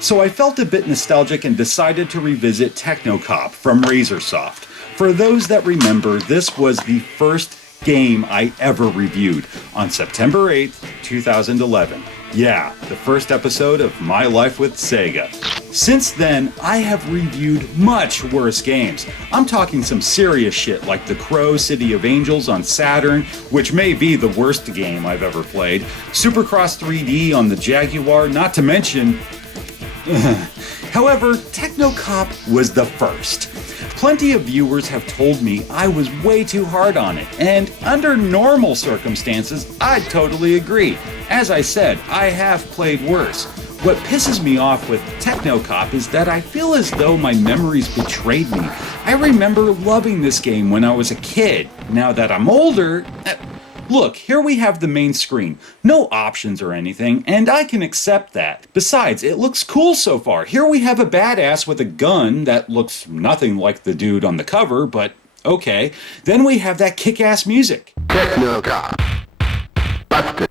So I felt a bit nostalgic and decided to revisit Techno Cop from Razorsoft. For those that remember, this was the first game I ever reviewed on September 8th, 2011. Yeah, the first episode of My Life with Sega. Since then, I have reviewed much worse games. I'm talking some serious shit like The Crow City of Angels on Saturn, which may be the worst game I've ever played, Supercross 3D on the Jaguar, not to mention... However, Techno Cop was the first. Plenty of viewers have told me I was way too hard on it, and under normal circumstances, I'd totally agree. As I said, I have played worse. What pisses me off with Techno Cop is that I feel as though my memories betrayed me. I remember loving this game when I was a kid. Now that I'm older... Look, here we have the main screen. No options or anything, and I can accept that. Besides, it looks cool so far. Here we have a badass with a gun that looks nothing like the dude on the cover, but okay. Then we have that kick-ass music. Techno Cop. Busted.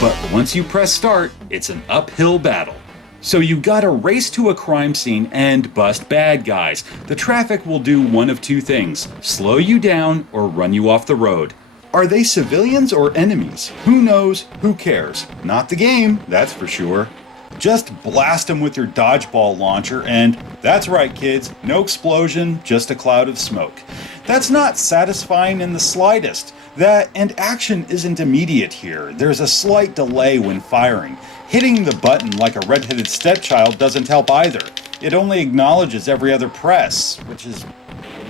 But once you press start, it's an uphill battle. So you gotta race to a crime scene and bust bad guys. The traffic will do one of two things: slow you down or run you off the road. Are they civilians or enemies? Who knows? Who cares? Not the game, that's for sure. Just blast them with your dodgeball launcher and, that's right kids, no explosion, just a cloud of smoke. That's not satisfying in the slightest. That and action isn't immediate here. There's a slight delay when firing. Hitting the button like a red-headed stepchild doesn't help either. It only acknowledges every other press, which is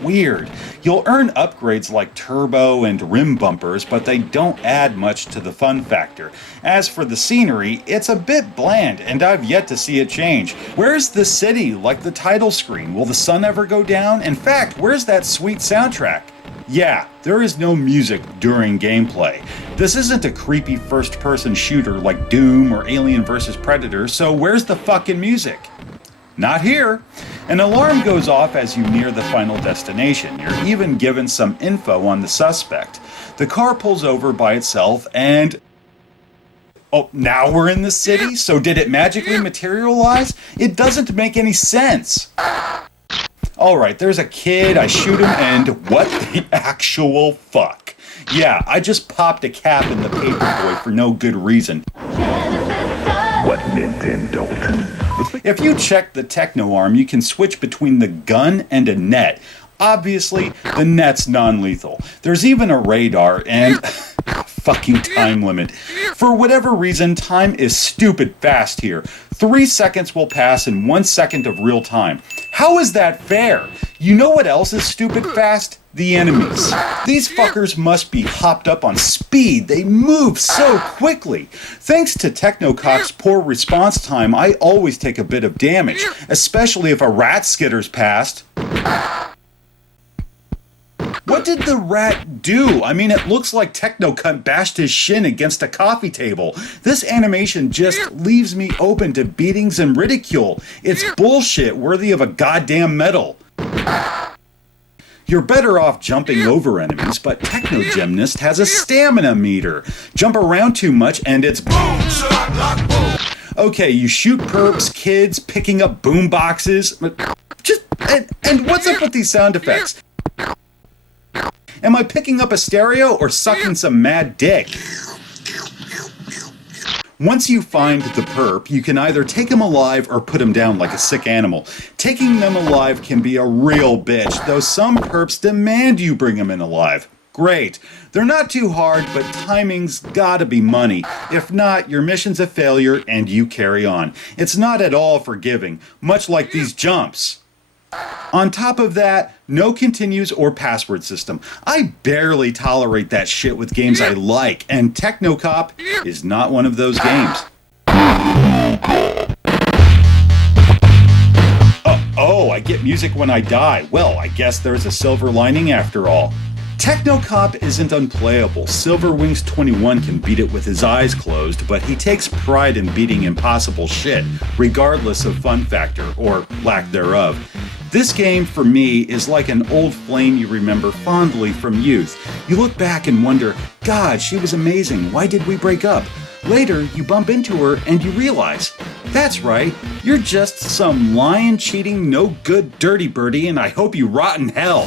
weird. You'll earn upgrades like turbo and rim bumpers, but they don't add much to the fun factor. As for the scenery, it's a bit bland, and I've yet to see it change. Where's the city like the title screen? Will the sun ever go down? In fact, where's that sweet soundtrack? Yeah, there is no music during gameplay. This isn't a creepy first-person shooter like Doom or Alien vs. Predator, so where's the fucking music? Not here. An alarm goes off as you near the final destination. You're even given some info on the suspect. The car pulls over by itself and... Oh, now we're in the city? So did it magically materialize? It doesn't make any sense. Alright, there's a kid, I shoot him, and what the actual fuck? Yeah, I just popped a cap in the paperboy for no good reason. What Nintendo? If you check the Techno-Arm, you can switch between the gun and a net. Obviously, the net's non-lethal. There's even a radar and... fucking time limit. For whatever reason, time is stupid fast here. 3 seconds will pass in 1 second of real time. How is that fair? You know what else is stupid fast? The enemies. These fuckers must be hopped up on speed. They move so quickly. Thanks to Technocop's poor response time, I always take a bit of damage, especially if a rat skitters past. What did the rat do? I mean, it looks like Technocop bashed his shin against a coffee table. This animation just leaves me open to beatings and ridicule. It's bullshit worthy of a goddamn medal. You're better off jumping over enemies, but Techno Gymnast has a stamina meter. Jump around too much and it's boom, shot, boom. Okay, you shoot perps, kids, picking up boom boxes. And what's up with these sound effects? Am I picking up a stereo or sucking some mad dick? Once you find the perp, you can either take him alive or put him down like a sick animal. Taking them alive can be a real bitch, though some perps demand you bring them in alive. Great. They're not too hard, but timing's gotta be money. If not, your mission's a failure and you carry on. It's not at all forgiving, much like these jumps. On top of that, no continues or password system. I barely tolerate that shit with games I like, and Techno Cop is not one of those games. Oh, I get music when I die. Well, I guess there's a silver lining after all. Techno Cop isn't unplayable. Silverwings21 can beat it with his eyes closed, but he takes pride in beating impossible shit, regardless of fun factor, or lack thereof. This game, for me, is like an old flame you remember fondly from youth. You look back and wonder, God, she was amazing, why did we break up? Later, you bump into her and you realize, that's right, you're just some lying, cheating, no good dirty birdie and I hope you rot in hell.